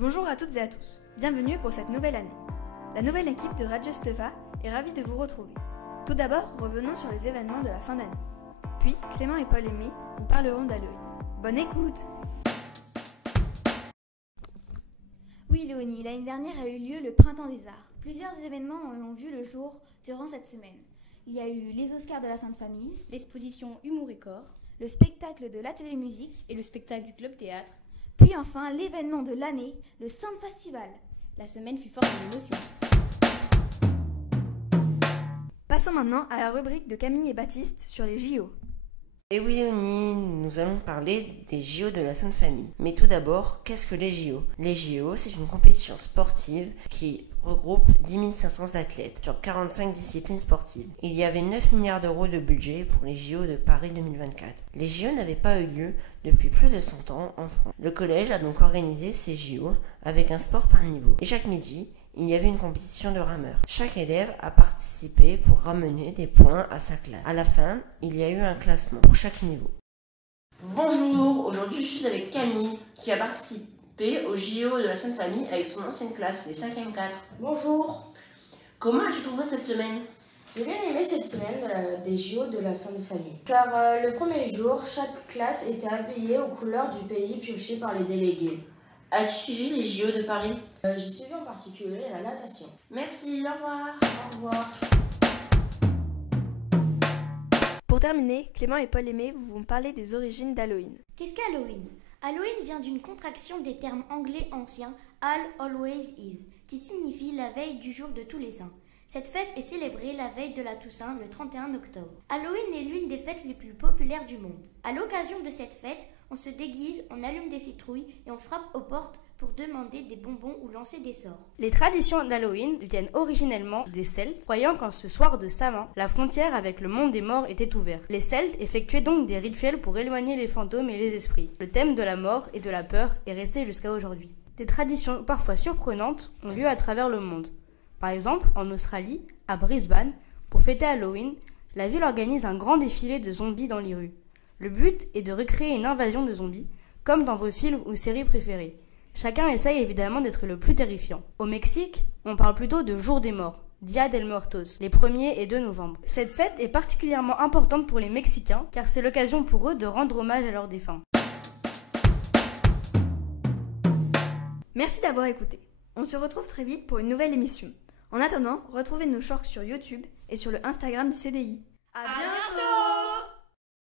Bonjour à toutes et à tous, bienvenue pour cette nouvelle année. La nouvelle équipe de Radio Steva est ravie de vous retrouver. Tout d'abord, revenons sur les événements de la fin d'année. Puis, Clément et Paul Aimé nous parleront d'Halloween. Bonne écoute! Oui Léonie, l'année dernière a eu lieu le Printemps des Arts. Plusieurs événements ont vu le jour durant cette semaine. Il y a eu les Oscars de la Sainte Famille, l'exposition Humour et Corps, le spectacle de l'Atelier Musique et le spectacle du Club Théâtre. Puis enfin, l'événement de l'année, le Sound Festival. La semaine fut forte d'émotions. Passons maintenant à la rubrique de Camille et Baptiste sur les JO. Et oui Léonie, nous allons parler des JO de la Sainte Famille. Mais tout d'abord, qu'est-ce que les JO? Les JO, c'est une compétition sportive qui regroupe 10 500 athlètes sur 45 disciplines sportives. Il y avait 9 milliards d'euros de budget pour les JO de Paris 2024. Les JO n'avaient pas eu lieu depuis plus de 100 ans en France. Le collège a donc organisé ces JO avec un sport par niveau. Et chaque midi, il y avait une compétition de rameurs. Chaque élève a participé pour ramener des points à sa classe. À la fin, il y a eu un classement pour chaque niveau. Bonjour, aujourd'hui je suis avec Camille qui a participé au JO de la Sainte Famille avec son ancienne classe, les 5e 4. Bonjour. Comment as-tu trouvé cette semaine? J'ai bien aimé cette semaine des JO de la Sainte Famille. Car le premier jour, chaque classe était habillée aux couleurs du pays pioché par les délégués. As-tu suivi les JO de Paris? J'ai suivi en particulier la natation. Merci, au revoir. Au revoir. Pour terminer, Clément et Paul Aimé vous vont parler des origines d'Halloween. Qu'est-ce qu'Halloween? Halloween vient d'une contraction des termes anglais anciens All Hallows Eve, qui signifie la veille du jour de tous les saints. Cette fête est célébrée la veille de la Toussaint, le 31 octobre. Halloween est l'une des fêtes les plus populaires du monde. À l'occasion de cette fête, on se déguise, on allume des citrouilles et on frappe aux portes pour demander des bonbons ou lancer des sorts. Les traditions d'Halloween viennent originellement des Celtes, croyant qu'en ce soir de Samhain, la frontière avec le monde des morts était ouverte. Les Celtes effectuaient donc des rituels pour éloigner les fantômes et les esprits. Le thème de la mort et de la peur est resté jusqu'à aujourd'hui. Des traditions parfois surprenantes ont lieu à travers le monde. Par exemple, en Australie, à Brisbane, pour fêter Halloween, la ville organise un grand défilé de zombies dans les rues. Le but est de recréer une invasion de zombies, comme dans vos films ou séries préférées. Chacun essaye évidemment d'être le plus terrifiant. Au Mexique, on parle plutôt de Jour des Morts, Dia del Muertos, les 1er et 2 novembre. Cette fête est particulièrement importante pour les Mexicains, car c'est l'occasion pour eux de rendre hommage à leurs défunts. Merci d'avoir écouté. On se retrouve très vite pour une nouvelle émission. En attendant, retrouvez nos shorts sur YouTube et sur le Instagram du CDI.